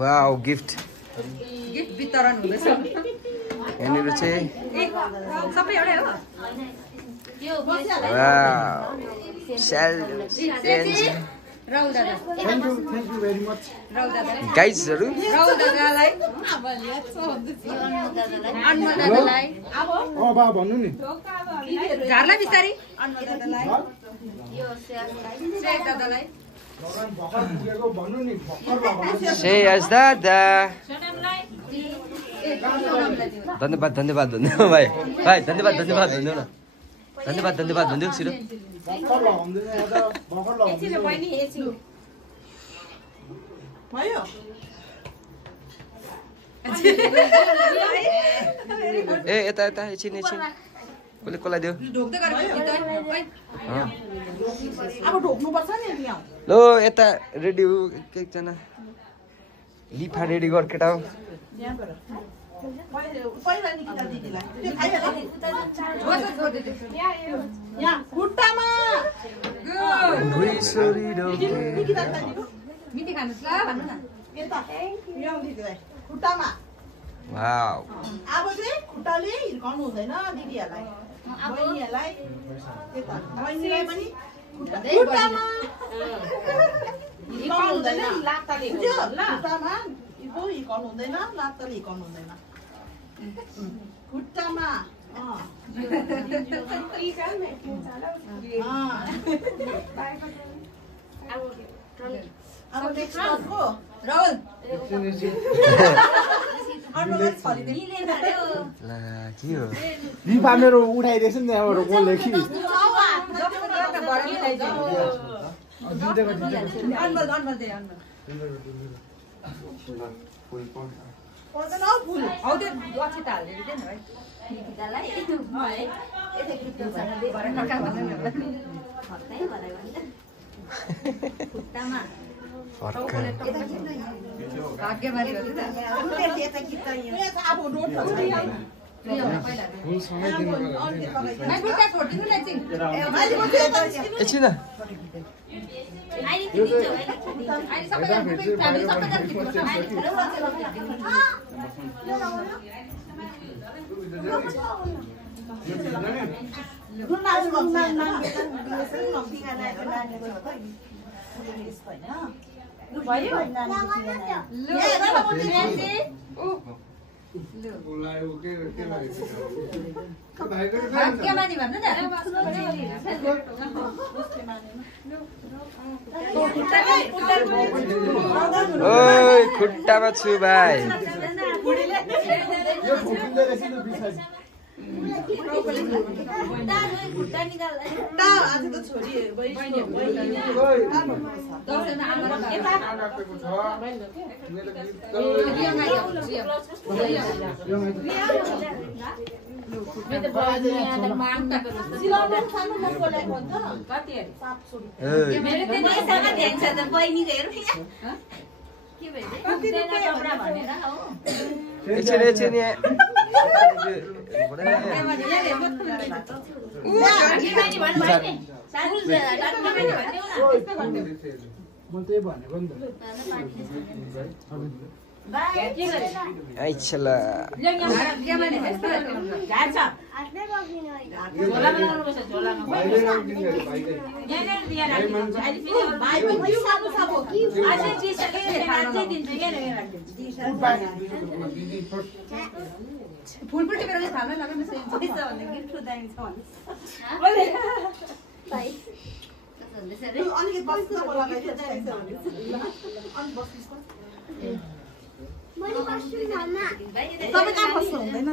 wow gift वितरण हुँदैछ यहाँनिर चाहिँ सबै एउटै हो वाउ सेल राहुल दादा thank you very much Rahul दादा गाइजहरु राहुल दादालाई अनमोल दादालाई बा भन्नु नि झारलाई बिस्तारी अनमोल दादालाई यो शेख दादालाई भर्खर पुगेको भन्नु नि भर्खर Say as दादा धन्यवाद धन्यवाद भन्नु भाइ भाइ धन्यवाद धन्यवाद भन्नु न धन्यवाद धन्यवाद भन्नु छिटो भर्खर लगाउँदैन यहाँ त भर्खर लगाउँदैन भयो ए यता यता एकछिन एकछिन कसले कसलाई दियो ढोक्दै गरेको अब ढोक्नुपर्छ नि यहाँ लो यता रेडी हो एकजना लिफा रेडी गर केटा हो पहिला निकिता दिदीलाई त्यो खाइहाल यहाँ खुट्टामा मिठी खानुस् ल भन्नु न यता यहाँ दिदीलाई खुट्टामा वाउ अब चाहिँ खुट्टाले हिर्काउनु हुँदैन दिदीहरूलाई बहिनीहरूलाई यता बहिनीलाई पनि खुट्टामा हिर्काउनु हुँदैन लात्ताले खुट्टामा हिर्काउनु हुँदैन लात्ताले हिर्काउनु हुँदैन खुट्टामा अब नेक्स्ट को राहुल ला के हो लिफा मेरो उठाइदिएछ नि त्यहाँबाट को लेखी भाग्यमानी एकछिन भाग्यमानी भन्नु न ओइ खुट्टामा छु भाइ आज त छोरी फुलपुर टिपेर थाल्न लाग्यो पैसा भन्ने गिफ्ट दाइन्छ अलिकति बस्नुको लागि तपाईँ कहाँ बस्नु हुँदैन